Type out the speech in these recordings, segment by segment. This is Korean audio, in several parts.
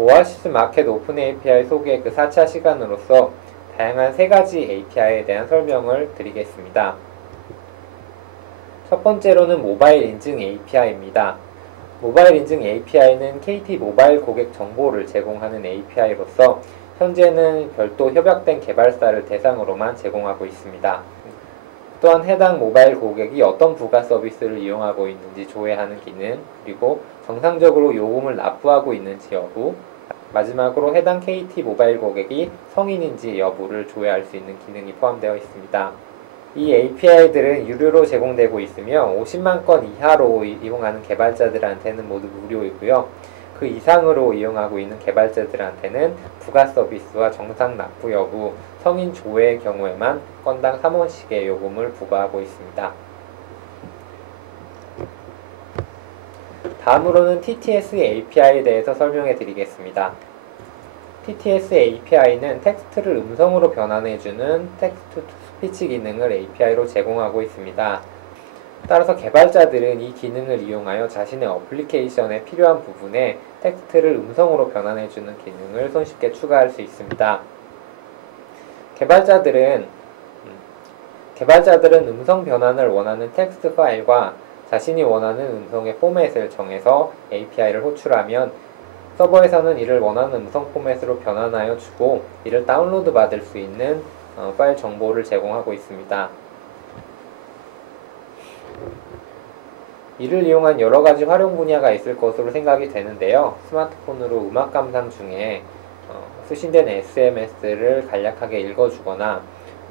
오아시스 마켓 오픈 API 소개 그 4차 시간으로서 다양한 3가지 API에 대한 설명을 드리겠습니다. 첫 번째로는 모바일 인증 API입니다. 모바일 인증 API는 KT 모바일 고객 정보를 제공하는 API로서 현재는 별도 협약된 개발사를 대상으로만 제공하고 있습니다. 또한 해당 모바일 고객이 어떤 부가 서비스를 이용하고 있는지 조회하는 기능, 그리고 정상적으로 요금을 납부하고 있는지 여부, 마지막으로 해당 KT 모바일 고객이 성인인지 여부를 조회할 수 있는 기능이 포함되어 있습니다. 이 API들은 유료로 제공되고 있으며 50만 건 이하로 이용하는 개발자들한테는 모두 무료이고요. 그 이상으로 이용하고 있는 개발자들한테는 부가 서비스와 정상 납부 여부, 성인 조회의 경우에만 건당 3원씩의 요금을 부과하고 있습니다. 다음으로는 TTS API에 대해서 설명해 드리겠습니다. TTS API는 텍스트를 음성으로 변환해주는 텍스트 투 스피치 기능을 API로 제공하고 있습니다. 따라서 개발자들은 이 기능을 이용하여 자신의 어플리케이션에 필요한 부분에 텍스트를 음성으로 변환해주는 기능을 손쉽게 추가할 수 있습니다. 개발자들은 음성 변환을 원하는 텍스트 파일과 자신이 원하는 음성의 포맷을 정해서 API를 호출하면 서버에서는 이를 원하는 음성 포맷으로 변환하여 주고 이를 다운로드 받을 수 있는 파일 정보를 제공하고 있습니다. 이를 이용한 여러가지 활용 분야가 있을 것으로 생각이 되는데요. 스마트폰으로 음악 감상 중에 수신된 SMS를 간략하게 읽어주거나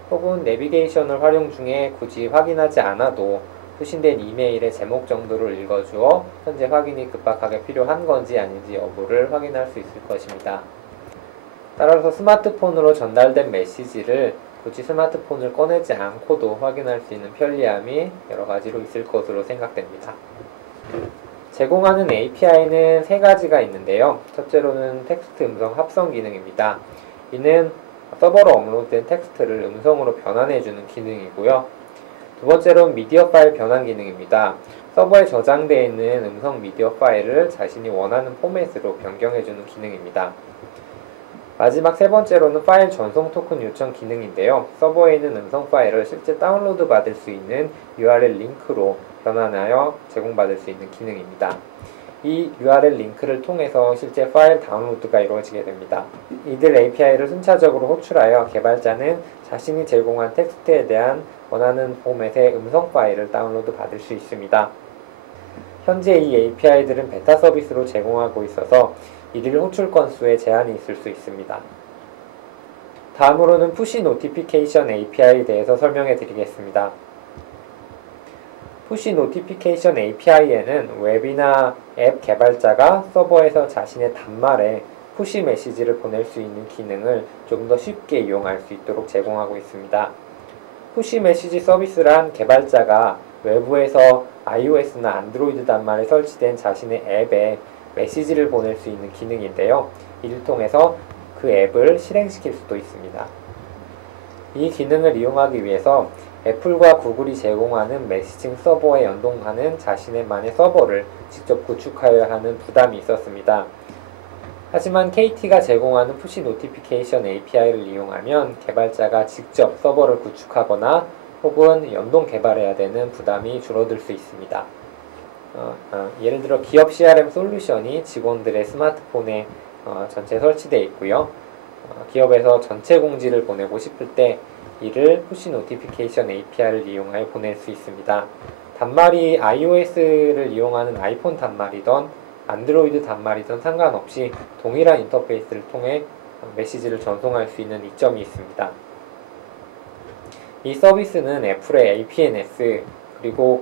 혹은 내비게이션을 활용 중에 굳이 확인하지 않아도 수신된 이메일의 제목 정도를 읽어주어 현재 확인이 급박하게 필요한 건지 아닌지 여부를 확인할 수 있을 것입니다. 따라서 스마트폰으로 전달된 메시지를 굳이 스마트폰을 꺼내지 않고도 확인할 수 있는 편리함이 여러 가지로 있을 것으로 생각됩니다. 제공하는 API는 3가지가 있는데요. 첫째로는 텍스트 음성 합성 기능입니다. 이는 서버로 업로드된 텍스트를 음성으로 변환해주는 기능이고요. 두 번째로는 미디어 파일 변환 기능입니다. 서버에 저장되어 있는 음성 미디어 파일을 자신이 원하는 포맷으로 변경해주는 기능입니다. 마지막 3번째로는 파일 전송 토큰 요청 기능인데요. 서버에 있는 음성 파일을 실제 다운로드 받을 수 있는 URL 링크로 변환하여 제공받을 수 있는 기능입니다. 이 URL 링크를 통해서 실제 파일 다운로드가 이루어지게 됩니다. 이들 API를 순차적으로 호출하여 개발자는 자신이 제공한 텍스트에 대한 원하는 포맷의 음성 파일을 다운로드 받을 수 있습니다. 현재 이 API들은 베타 서비스로 제공하고 있어서 일일 호출 건수에 제한이 있을 수 있습니다. 다음으로는 푸시 노티피케이션 API에 대해서 설명해 드리겠습니다. 푸시 노티피케이션 API에는 웹이나 앱 개발자가 서버에서 자신의 단말에 푸시 메시지를 보낼 수 있는 기능을 조금 더 쉽게 이용할 수 있도록 제공하고 있습니다. 푸시 메시지 서비스란 개발자가 외부에서 iOS나 안드로이드 단말에 설치된 자신의 앱에 메시지를 보낼 수 있는 기능인데요. 이를 통해서 그 앱을 실행시킬 수도 있습니다. 이 기능을 이용하기 위해서 애플과 구글이 제공하는 메시징 서버에 연동하는 자신의만의 서버를 직접 구축하여야 하는 부담이 있었습니다. 하지만 KT가 제공하는 푸시 노티피케이션 API를 이용하면 개발자가 직접 서버를 구축하거나 혹은 연동 개발해야 되는 부담이 줄어들 수 있습니다. 예를 들어 기업 CRM 솔루션이 직원들의 스마트폰에 전체 설치되어 있고요. 기업에서 전체 공지를 보내고 싶을 때 이를 푸시 노티피케이션 API를 이용하여 보낼 수 있습니다. 단말이 iOS를 이용하는 아이폰 단말이던 안드로이드 단말이든 상관없이 동일한 인터페이스를 통해 메시지를 전송할 수 있는 이점이 있습니다. 이 서비스는 애플의 APNS 그리고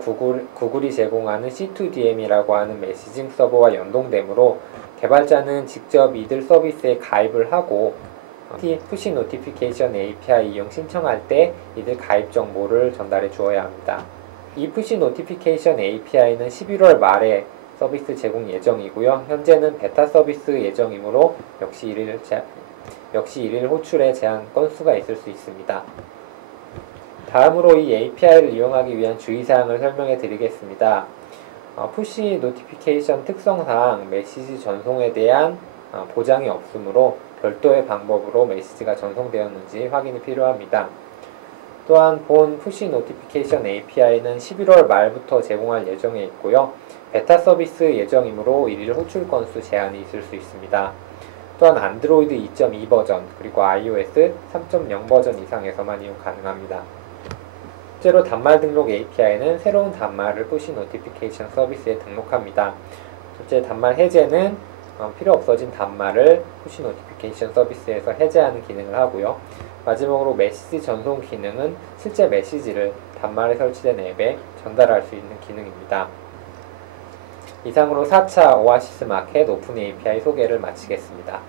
구글이 제공하는 C2DM이라고 하는 메시징 서버와 연동되므로 개발자는 직접 이들 서비스에 가입을 하고 푸시 노티피케이션 API 이용 신청할 때 이들 가입 정보를 전달해 주어야 합니다. 이 푸시 노티피케이션 API는 11월 말에 서비스 제공 예정이고요. 현재는 베타 서비스 예정이므로 역시 일일 호출에 제한 건수가 있을 수 있습니다. 다음으로 이 API를 이용하기 위한 주의사항을 설명해 드리겠습니다. 푸시 노티피케이션 특성상 메시지 전송에 대한 보장이 없으므로 별도의 방법으로 메시지가 전송되었는지 확인이 필요합니다. 또한 본 푸시 노티피케이션 API는 11월 말부터 제공할 예정에 있고요. 베타 서비스 예정이므로 일일 호출 건수 제한이 있을 수 있습니다. 또한 안드로이드 2.2 버전 그리고 iOS 3.0 버전 이상에서만 이용 가능합니다. 실제로 단말 등록 API는 새로운 단말을 푸시 노티피케이션 서비스에 등록합니다. 첫째, 단말 해제는 필요 없어진 단말을 푸시 노티피케이션 서비스에서 해제하는 기능을 하고요. 마지막으로 메시지 전송 기능은 실제 메시지를 단말에 설치된 앱에 전달할 수 있는 기능입니다. 이상으로 4차 오아시스 마켓 오픈 API 소개를 마치겠습니다.